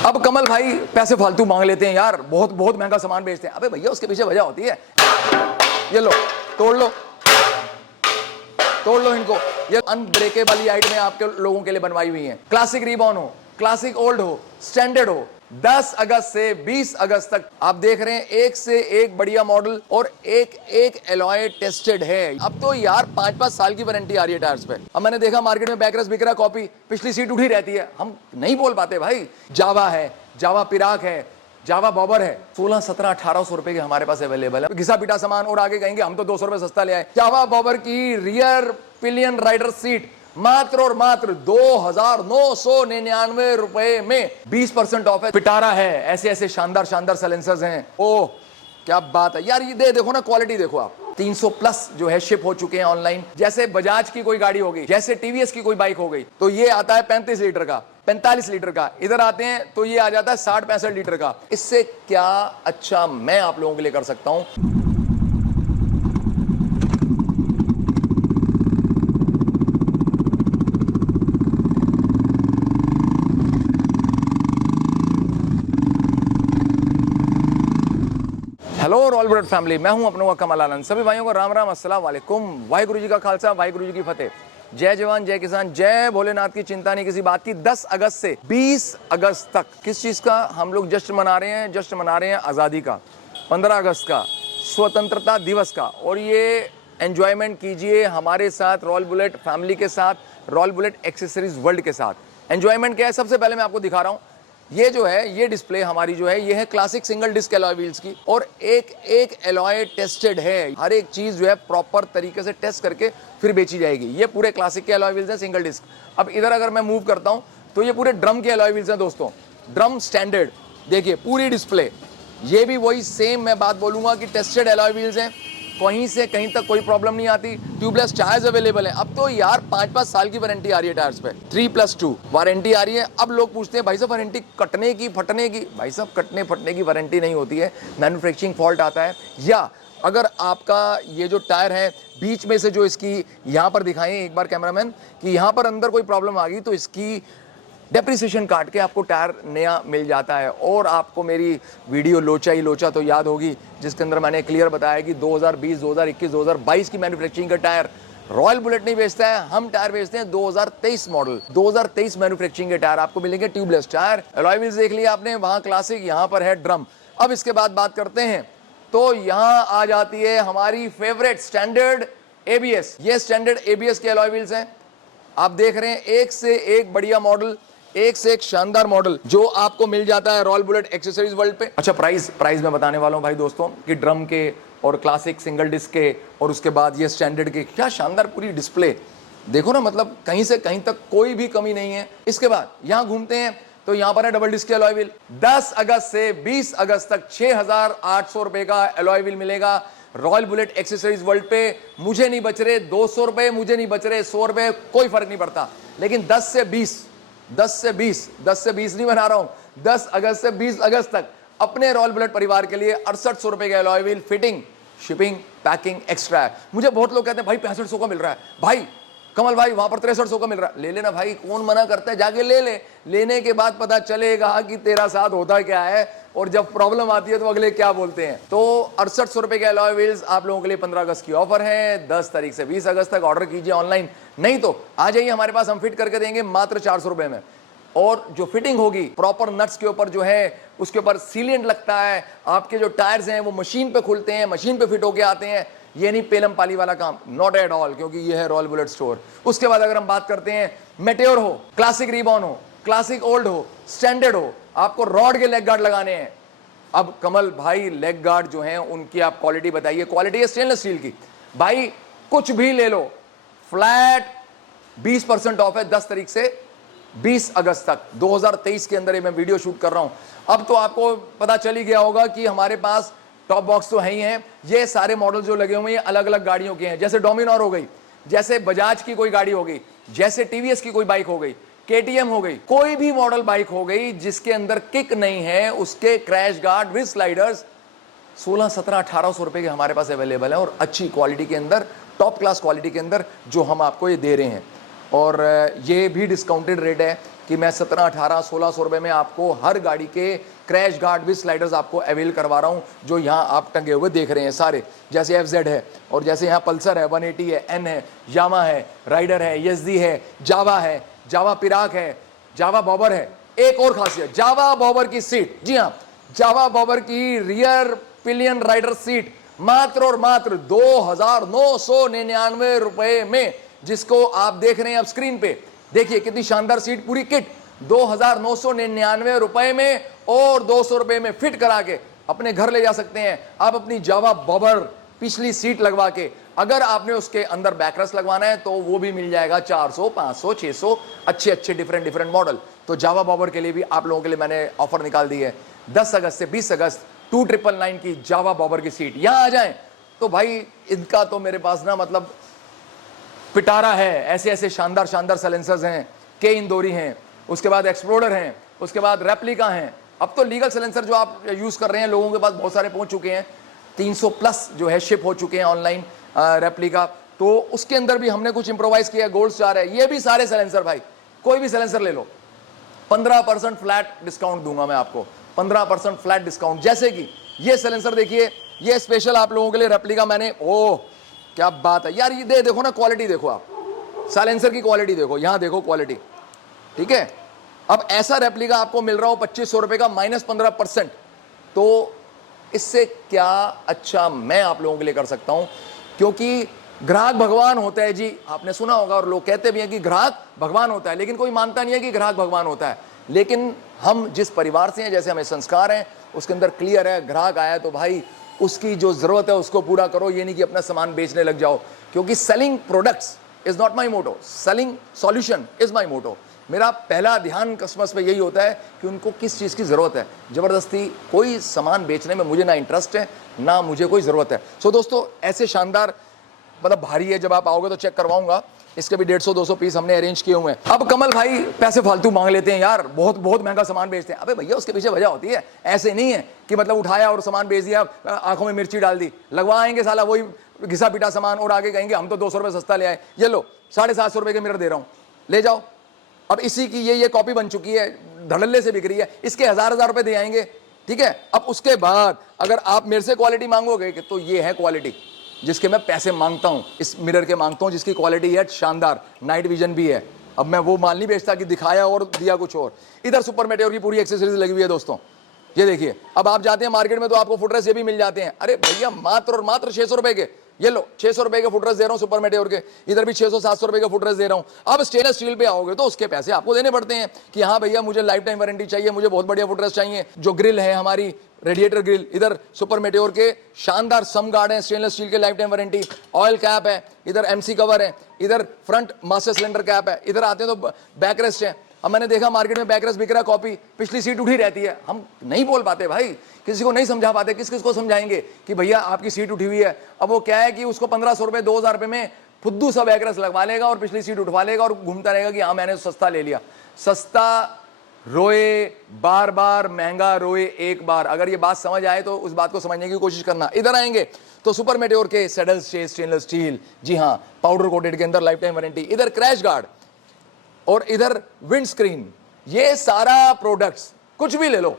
अब कमल भाई पैसे फालतू मांग लेते हैं यार, बहुत बहुत महंगा सामान बेचते हैं। अबे भैया उसके पीछे वजह होती है। ये लो, तोड़ लो, तोड़ लो इनको। ये अनब्रेकेबल आइटम आपके लोगों के लिए बनवाई हुई है। क्लासिक रिबॉन हो, क्लासिक ओल्ड हो, स्टैंडर्ड हो, 10 अगस्त से 20 अगस्त तक आप देख रहे हैं एक से एक बढ़िया मॉडल और एक एक एलॉय टेस्टेड है। अब तो यार 5-5 साल की वारंटी आ रही है टायर्स पे। अब मैंने देखा मार्केट में बैकरेस बिक रहा, कॉपी पिछली सीट उठी रहती है, हम नहीं बोल पाते भाई। जावा है, जावा पिराक है, जावा बॉबर है, 16, 17, 1800 रुपए के हमारे पास अवेलेबल है। घिसा पिटा सामान और आगे कहेंगे हम तो 200 रुपए सस्ता ले आए। जावा बॉबर की रियर पिलियन राइडर सीट मात्र और मात्र 2999 रुपए में 20% ऑफ है। पिटारा है, ऐसे ऐसे शानदार शानदार साइलेंसर्स हैं। ओह क्या बात है यार। ये देखो ना, क्वालिटी देखो आप। 300 प्लस जो है शिप हो चुके हैं ऑनलाइन। जैसे बजाज की कोई गाड़ी हो गई, जैसे टीवीएस की कोई बाइक हो गई, तो ये आता है 35 लीटर का, 45 लीटर का। इधर आते हैं तो ये आ जाता है 60-65 लीटर का। इससे क्या अच्छा मैं आप लोगों के लिए कर सकता हूं। हेलो रॉयल बुलेट फैमिली, मैं हूं अपनों का कमल आनंद। सभी भाइयों को राम राम, अस्सलाम वालेकुम, वाहिगुरु जी का खालसा, वाहिगुरु जी की फतेह। जय जवान जय किसान, जय भोलेनाथ की चिंता नहीं किसी बात की। 10 अगस्त से 20 अगस्त तक किस चीज का हम लोग जश्न मना रहे हैं? जश्न मना रहे हैं आज़ादी का, 15 अगस्त का, स्वतंत्रता दिवस का। और ये एंजॉयमेंट कीजिए हमारे साथ, रॉयल बुलेट फैमिली के साथ, रॉयल बुलेट एक्सेसरीज वर्ल्ड के साथ। एंजॉयमेंट क्या है? सबसे पहले मैं आपको दिखा रहा हूं। ये जो है, ये डिस्प्ले हमारी जो है, ये है classic single disc alloy wheels की, और एक एक एलॉय टेस्टेड है। हर एक चीज जो है प्रॉपर तरीके से टेस्ट करके फिर बेची जाएगी। ये पूरे क्लासिक के एलॉय व्हील्स हैं, सिंगल डिस्क। अब इधर अगर मैं मूव करता हूं तो ये पूरे ड्रम के एलॉय व्हील्स हैं दोस्तों, ड्रम स्टैंडर्ड। देखिए पूरी डिस्प्ले, ये भी वही सेम मैं बात बोलूंगा कि टेस्टेड एलॉय व्हील्स हैं, कहीं से कहीं तक कोई प्रॉब्लम नहीं आती। ट्यूबलेस टायर्स अवेलेबल है। अब तो यार 5-5 साल की वारंटी आ रही है टायर्स पे, 3+2 वारंटी आ रही है। अब लोग पूछते हैं भाई साहब वारंटी कटने की फटने की। भाई साहब कटने फटने की वारंटी नहीं होती है, मैन्युफैक्चरिंग फॉल्ट आता है, या अगर आपका ये जो टायर है बीच में से जो इसकी यहाँ पर दिखाएं एक बार कैमरामैन, कि यहाँ पर अंदर कोई प्रॉब्लम आ गई तो इसकी डेप्रिसिएशन काट के आपको टायर नया मिल जाता है। और आपको मेरी वीडियो लोचा ही लोचा तो याद होगी, जिसके अंदर मैंने क्लियर बताया कि 2020, 2021, 2022 की मैन्युफैक्चरिंग का टायर रॉयल बुलेट नहीं बेचता है, हम टायर बेचते हैं 2023 मॉडल, 2023 मैन्युफैक्चरिंग के टायर आपको मिलेंगे, ट्यूबलेस टायर। एलॉय व्हील्स देख लिया आपने, वहां क्लासिक, यहाँ पर है ड्रम। अब इसके बाद बात करते हैं तो यहाँ आ जाती है हमारी फेवरेट स्टैंडर्ड एबीएस। ये स्टैंडर्ड एबीएस के एलॉय व्हील्स हैं। आप देख रहे हैं एक से एक बढ़िया मॉडल, एक से एक शानदार मॉडल जो आपको मिल जाता है रॉयल बुलेट एक्सेसरीज वर्ल्ड पे। अच्छा प्राइस मैं बताने वाला हूं भाई दोस्तों, कि ड्रम के और क्लासिक सिंगल डिस्क के और उसके बाद ये स्टैंडर्ड के, क्या शानदार पूरी डिस्प्ले देखो ना, मतलब कहीं से कहीं तक कोई भी कमी नहीं है। इसके बाद यहां घूमते हैं तो यहां पर है डबल डिस्क एलॉय व्हील। 10 अगस्त से 20 अगस्त तक 6800 रुपए का एलॉय व्हील मिलेगा रॉयल बुलेट एक्सेसरीज वर्ल्ड पे। मुझे नहीं बच रहे 200 रुपए, मुझे नहीं बच रहे 100 रुपए, कोई फर्क नहीं पड़ता। लेकिन 10 से 20 नहीं बना रहा हूं, 10 अगस्त से 20 अगस्त तक अपने रॉयल बुलेट परिवार के लिए 6800 रुपए का alloy wheel, fitting, shipping, packing extra है। मुझे बहुत लोग कहते हैं भाई 6500 का मिल रहा है, भाई कमल भाई वहां पर 6300 का मिल रहा है। ले लेना भाई, कौन मना करता है, जाके ले ले। लेने के बाद पता चलेगा कि तेरा साथ होता क्या है, और जब प्रॉब्लम आती है तो अगले क्या बोलते हैं। तो 6800 रुपए के एलॉय व्हील्स आप लोगों के लिए 15 अगस्त की ऑफर है। 10 तारीख से 20 अगस्त तक ऑर्डर कीजिए ऑनलाइन, नहीं तो आ जाइए हमारे पास, हम फिट करके देंगे मात्र 400 रुपए में। और जो फिटिंग होगी प्रॉपर नट्स के ऊपर जो है, उसके ऊपर सीलेंट लगता है, आपके जो टायर्स हैं वो मशीन पे खुलते हैं, मशीन पे फिट होके आते हैं। ये नहीं पेलम पाली वाला काम, नॉट एट ऑल, क्योंकि ये है रॉयल बुलेट स्टोर। उसके बाद अगर हम बात करते हैं, मेटेओर हो, क्लासिक रिबॉन हो, क्लासिक ओल्ड हो, स्टैंडर्ड हो, आपको रॉड के लेग गार्ड लगाने हैं। अब कमल भाई लेग गार्ड जो हैं उनकी आप क्वालिटी बताइए। क्वालिटी है स्टेनलेस स्टील की भाई, कुछ भी ले लो, फ्लैट 20% ऑफ है 10 तारीख से 20 अगस्त तक 2023 के अंदर। ये मैं वीडियो शूट कर रहा हूं। अब तो आपको पता चल ही गया होगा कि हमारे पास टॉप बॉक्स तो है ही हैं। ये सारे मॉडल जो लगे हुए हैं अलग अलग गाड़ियों के हैं, जैसे डोमिनोर हो गई, जैसे बजाज की कोई गाड़ी हो गई, जैसे टीवीएस की कोई बाइक हो गई, केटीएम हो गई, कोई भी मॉडल बाइक हो गई जिसके अंदर किक नहीं है, उसके क्रैश गार्ड विद स्लाइडर्स 16, 17, 1800 रुपए के हमारे पास अवेलेबल है, और अच्छी क्वालिटी के अंदर, टॉप क्लास क्वालिटी के अंदर जो हम आपको ये दे रहे हैं। और ये भी डिस्काउंटेड रेट है, कि मैं 17, 18, 1600 रुपए में आपको हर गाड़ी के क्रैश गार्ड विद स्लाइडर्स आपको अवेल करवा रहा हूं, जो यहाँ आप टंगे हुए देख रहे हैं सारे। जैसे FZ है, और जैसे यहाँ पल्सर है, 180 है, N है, यामा है, राइडर है, YZD है, जावा है, जावा पिराक है, जावा बॉबर है। एक और खासियत, जावा बॉबर की सीट, जी हाँ, जावा बॉबर की रियर पिलियन राइडर सीट मात्र और मात्र 2,999 रुपए में, जिसको आप देख रहे हैं अब स्क्रीन पे। देखिए कितनी शानदार सीट, पूरी किट 2,999 रुपए में, और 200 रुपए में फिट करा के अपने घर ले जा सकते हैं आप अपनी जावा बॉबर पिछली सीट लगवा के। अगर आपने उसके अंदर बैकरेस्ट लगवाना है तो वो भी मिल जाएगा 400, 500, 600, अच्छे अच्छे डिफरेंट मॉडल। तो जावा बॉबर के लिए भी आप लोगों के लिए मैंने ऑफर निकाल दी है। 10 अगस्त से 20 अगस्त 2999 की जावा बॉबर की सीट। यहां आ जाएं तो भाई इनका तो मेरे पास ना मतलब पिटारा है, ऐसे ऐसे शानदार शानदार साइलेंसर्स हैं, के इंदौरी हैं, उसके बाद एक्सप्लोरर हैं, उसके बाद रेप्लिका हैं। अब तो लीगल साइलेंसर जो आप यूज कर रहे हैं लोगों के पास बहुत सारे पहुंच चुके हैं, 300 प्लस जो है शिप हो चुके हैं ऑनलाइन रेप्लिका। तो उसके अंदर भी हमने कुछ इंप्रोवाइज किया, गोल्ड स्टार है, ये भी सारे साइलेंसर भाई, कोई भी साइलेंसर ले लो, 15% फ्लैट डिस्काउंट दूंगा मैं आपको, 15% फ्लैट डिस्काउंट। जैसे कि ये साइलेंसर देखिए, ये स्पेशल आप लोगों के लिए रेप्लिका मैंने, ओह क्या बात है यार, ये देखो ना क्वालिटी, देखो आप साइलेंसर की क्वालिटी देखो, यहां देखो क्वालिटी, ठीक है। अब ऐसा रेप्लिका आपको मिल रहा हो 2500 रुपए का -15%, तो इससे क्या अच्छा मैं आप लोगों के लिए कर सकता हूं, क्योंकि ग्राहक भगवान होता है जी, आपने सुना होगा और लोग कहते भी हैं कि ग्राहक भगवान होता है, लेकिन कोई मानता नहीं है कि ग्राहक भगवान होता है। लेकिन हम जिस परिवार से हैं, जैसे हमें संस्कार हैं, उसके अंदर क्लियर है, ग्राहक आया तो भाई उसकी जो जरूरत है उसको पूरा करो, ये नहीं कि अपना सामान बेचने लग जाओ। क्योंकि selling products is not my motto, selling solution is my motto. मेरा पहला ध्यान कस्टमर्स पे यही होता है कि उनको किस चीज़ की ज़रूरत है। ज़बरदस्ती कोई सामान बेचने में मुझे ना इंटरेस्ट है, ना मुझे कोई ज़रूरत है। सो दोस्तों, ऐसे शानदार मतलब भारी है, जब आप आओगे तो चेक करवाऊंगा। इसके भी 150-200 पीस हमने अरेंज किए हुए हैं। अब कमल भाई पैसे फालतू मांग लेते हैं यार, बहुत बहुत महंगा सामान बेचते हैं। अबे भैया उसके पीछे वजह होती है, ऐसे नहीं है कि मतलब उठाया और सामान बेच दिया, आंखों में मिर्ची डाल दी, लगवाएंगे साला वही घिसा पिटा सामान, और आगे कहेंगे हम तो 200 रुपये सस्ता ले आए, ये लो 750 रुपये के मिरर दे रहा हूँ, ले जाओ। अब इसी की ये कॉपी बन चुकी है, धड़ल्ले से बिक रही है, इसके हजार रुपए दे आएंगे, ठीक है। अब उसके बाद अगर आप मेरे से क्वालिटी मांगोगे कि तो ये है क्वालिटी जिसके मैं पैसे मांगता हूं, इस मिरर के मांगता हूं, जिसकी क्वालिटी है शानदार, नाइट विजन भी है। अब मैं वो माल नहीं बेचता कि दिखाया और दिया कुछ और। इधर सुपर मेटेओर की पूरी एक्सेसरीज लगी हुई है दोस्तों, ये देखिए। अब आप जाते हैं मार्केट में तो आपको फुटरेस ये भी मिल जाते हैं, अरे भैया मात्र और मात्र 600 रुपए के, ये लो 600 रुपए के फुटरेस दे रहा हूं सुपर मेटेओर के। इधर भी 600-700 रुपए के फुटरेस दे रहा हूं। अब स्टेनलेस स्टील पे आओगे तो उसके पैसे आपको देने पड़ते हैं कि हाँ भैया मुझे लाइफ टाइम वारंटी चाहिए, मुझे बहुत बढ़िया फुटरेस चाहिए। जो ग्रिल है हमारी रेडिएटर ग्रिल, इधर सुपर मेटेओर के शानदार सम गार्ड है, स्टेनलेस स्टील के life time warranty, oil cap है, इधर MC कवर है, इधर फ्रंट मास्टर सिलेंडर कैप है, इधर आते हैं तो बैकरेस्ट है। अब मैंने देखा मार्केट में बैकरेस्ट बिक रहा है कॉपी, पिछली सीट उठी रहती है, हम नहीं बोल पाते भाई, किसी को नहीं समझा पाते, किस किस को समझाएंगे कि भैया आपकी सीट उठी हुई है। अब वो क्या है कि उसको 1500 रुपए 2000 रुपए में फुद्दू सा बैकरेस्ट लगवा लेगा और पिछली सीट उठवा लेगा और घूमता रहेगा कि हाँ मैंने सस्ता ले लिया। सस्ता रोए बार बार, महंगा रोए एक बार। अगर ये बात समझ आए तो उस बात को समझने की कोशिश करना। इधर आएंगे तो सुपर मेटेओर के सैडल स्टेनलेस स्टील, जी हाँ, पाउडर कोटेड के अंदर लाइफ टाइम वारंटी, इधर क्रैश गार्ड और इधर विंड स्क्रीन, ये सारा प्रोडक्ट्स कुछ भी ले लो,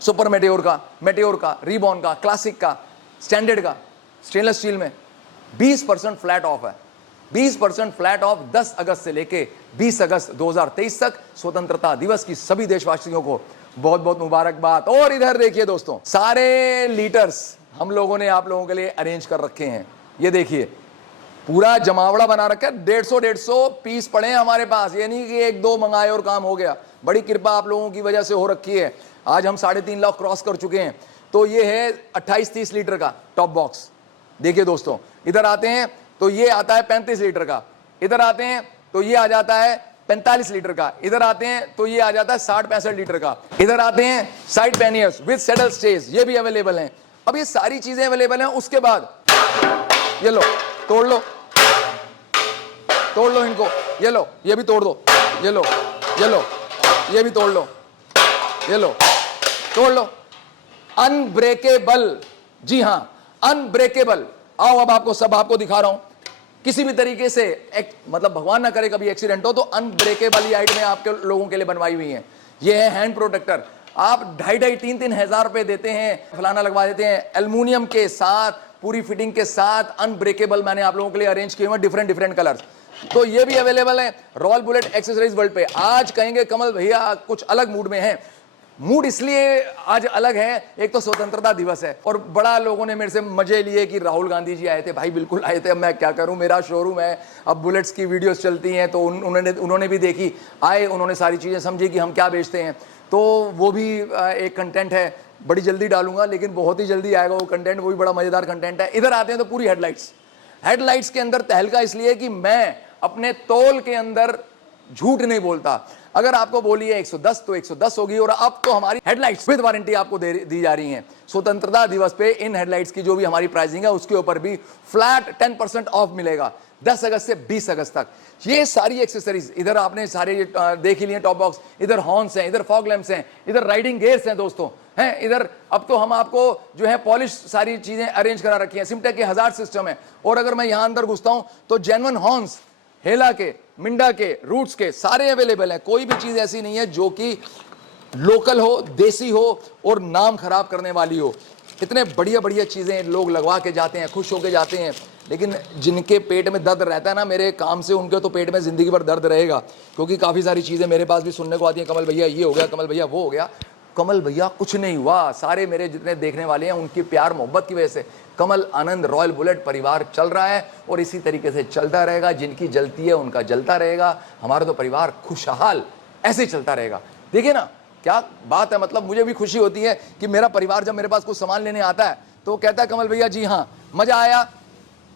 सुपर मेटेओर का, रीबॉन का, क्लासिक का, स्टैंडर्ड का, स्टेनलेस स्टील में 20% फ्लैट ऑफ है। 20% फ्लैट ऑफ 10 अगस्त से लेके 20 अगस्त 2023 तक, स्वतंत्रता दिवस की सभी देशवासियों को बहुत बहुत मुबारकबाद। और इधर देखिए दोस्तों, सारे लीटर्स हम लोगों ने आप लोगों के लिए अरेंज कर रखे हैं। ये देखिए पूरा जमावड़ा बना रखा है, 150 पीस पड़े हैं हमारे पास। ये नहीं कि 1-2 मंगाए और काम हो गया, बड़ी कृपा आप लोगों की वजह से हो रखी है। आज हम 3.5 लाख क्रॉस कर चुके हैं। तो ये है 28-30 लीटर का टॉप बॉक्स। देखिए दोस्तों, इधर आते हैं तो ये आता है 35 लीटर का, इधर आते हैं तो ये आ जाता है 45 लीटर का, इधर आते हैं तो ये आ जाता है 60-65 लीटर का, इधर आते हैं side panniers with saddle stage, ये भी अवेलेबल हैं। अब ये सारी चीजें अवेलेबल हैं। उसके बाद ये लो, तोड़ लो इनको, ये लो, ये भी तोड़ दो, ये लो, ये भी तोड़ लो, ये लो, तोड़ लो। अनब्रेकेबल, जी हां अनब्रेकेबल। आओ अब आपको सब आपको दिखा रहा हूं। किसी भी तरीके से मतलब भगवान ना करे कभी एक्सीडेंट हो तो अनब्रेकेबल आइटमें आपके लोगों के लिए बनवाई हुई हैं। ये है हैंड प्रोटेक्टर, आप 2,500-3,000 हजार रुपए देते हैं, फलाना लगवा देते हैं, एल्युमिनियम के साथ पूरी फिटिंग के साथ अनब्रेकेबल मैंने आप लोगों के लिए अरेंज किए हुए डिफरेंट कलर्स। तो ये भी अवेलेबल है रॉयल बुलेट एक्सेसरीज वर्ल्ड पे। आज कहेंगे कमल भैया कुछ अलग मूड में है। मूड इसलिए आज अलग है, एक तो स्वतंत्रता दिवस है और बड़ा लोगों ने मेरे से मजे लिए कि राहुल गांधी जी आए थे। भाई बिल्कुल आए थे, अब मैं क्या करूं, मेरा शोरूम है, अब बुलेट्स की वीडियोस चलती हैं तो उन्होंने भी देखी, आए, उन्होंने सारी चीज़ें समझी कि हम क्या बेचते हैं, तो वो भी एक कंटेंट है, बड़ी जल्दी डालूंगा लेकिन बहुत ही जल्दी आएगा वो कंटेंट, वो भी बड़ा मजेदार कंटेंट है। इधर आते हैं तो पूरी हेडलाइट्स के अंदर तहलका इसलिए कि मैं अपने तौल के अंदर झूठ नहीं बोलता। अगर आपको बोली है 110 तो 110 होगी। और अब तो हमारी हेडलाइट्स विद वारंटी आपको दी जा रही हैं। स्वतंत्रता दिवस पे इन हेडलाइट्स की जो भी हमारी प्राइसिंग है उसके ऊपर भी फ्लैट 10% ऑफ मिलेगा 10 अगस्त से 20 अगस्त तक। ये सारी एक्सेसरीज इधर आपने सारे देख ही लिए, टॉप बॉक्स, इधर हॉर्न्स हैं, इधर फॉग लैंप्स हैं, इधर राइडिंग गेयर्स हैं दोस्तों, हैं इधर। अब तो हम आपको जो है पॉलिश सारी चीजें अरेंज करा रखी हैं, सिमटेक के हजार्ड सिस्टम है। और अगर मैं यहां अंदर घुसता हूं तो जेन्युइन हॉर्न्स, हेला के, मिंडा के, रूट्स के सारे अवेलेबल है। कोई भी चीज ऐसी नहीं है जो कि लोकल हो, देसी हो और नाम खराब करने वाली हो। इतने बढ़िया बढ़िया चीजें लोग लगवा के जाते हैं, खुश होके जाते हैं। लेकिन जिनके पेट में दर्द रहता है ना मेरे काम से, उनके तो पेट में जिंदगी भर दर्द रहेगा। क्योंकि काफी सारी चीजें मेरे पास भी सुनने को आती हैं, कमल भैया ये हो गया, कमल भैया वो हो गया। कमल भैया कुछ नहीं हुआ, सारे मेरे जितने देखने वाले हैं उनकी प्यार मोहब्बत की वजह से कमल आनंद रॉयल बुलेट परिवार चल रहा है और इसी तरीके से चलता रहेगा। जिनकी जलती है उनका जलता रहेगा, हमारा तो परिवार खुशहाल ऐसे चलता रहेगा। देखिए ना क्या बात है, मतलब मुझे भी खुशी होती है कि मेरा परिवार जब मेरे पास कुछ सामान लेने आता है तो वो कहता है कमल भैया जी हाँ मजा आया,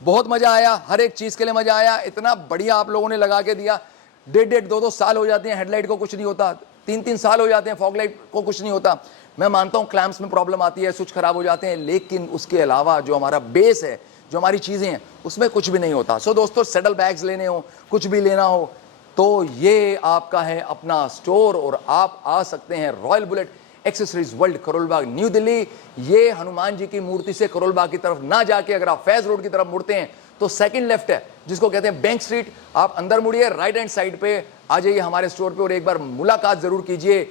बहुत मजा आया, हर एक चीज के लिए मजा आया, इतना बढ़िया आप लोगों ने लगा के दिया। 1.5-2 साल हो जाते हैं हेडलाइट को कुछ नहीं होता, 3 साल हो जाते हैं फॉग लाइट को कुछ नहीं होता। मैं मानता हूं क्लैंप्स में प्रॉब्लम आती है, स्विच खराब हो जाते हैं, लेकिन उसके अलावा जो हमारा बेस है, जो हमारी चीजें हैं, उसमें कुछ भी नहीं होता। सो दोस्तों सेडल बैग्स लेने हो, कुछ भी लेना हो तो ये आपका है अपना स्टोर और आप आ सकते हैं Royal Bullet Accessories World, Karol Bagh, New Delhi. ये हनुमान जी की मूर्ति से करोल बाग की तरफ ना जाके अगर आप फैज रोड की तरफ मुड़ते हैं तो सेकंड लेफ्ट है जिसको कहते हैं बैंक स्ट्रीट, आप अंदर मुड़िए, राइट हैंड साइड पे आ जाइए हमारे स्टोर पे और एक बार मुलाकात जरूर कीजिए,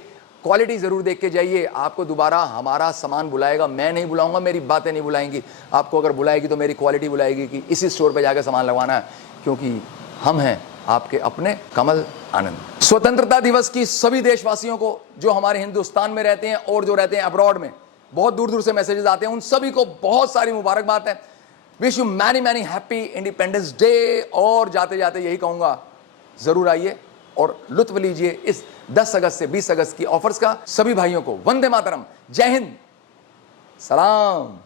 क्वालिटी जरूर देख के जाइए। आपको दोबारा हमारा सामान बुलाएगा, मैं नहीं बुलाऊंगा, मेरी बातें नहीं बुलाएंगी आपको। अगर बुलाएगी तो मेरी क्वालिटी बुलाएगी कि इसी स्टोर पे जाकर सामान लगवाना है, क्योंकि हम हैं आपके अपने कमल आनंद। स्वतंत्रता दिवस की सभी देशवासियों को जो हमारे हिंदुस्तान में रहते हैं और जो रहते हैं अब्रॉड में, बहुत दूर दूर से मैसेजेस आते हैं, उन सभी को बहुत सारी मुबारकबाद है। Wish you many many happy independence day. और जाते जाते यही कहूंगा, जरूर आइए और लुत्फ लीजिए इस 10 अगस्त से 20 अगस्त की ऑफर्स का। सभी भाइयों को वंदे मातरम, जय हिंद, सलाम।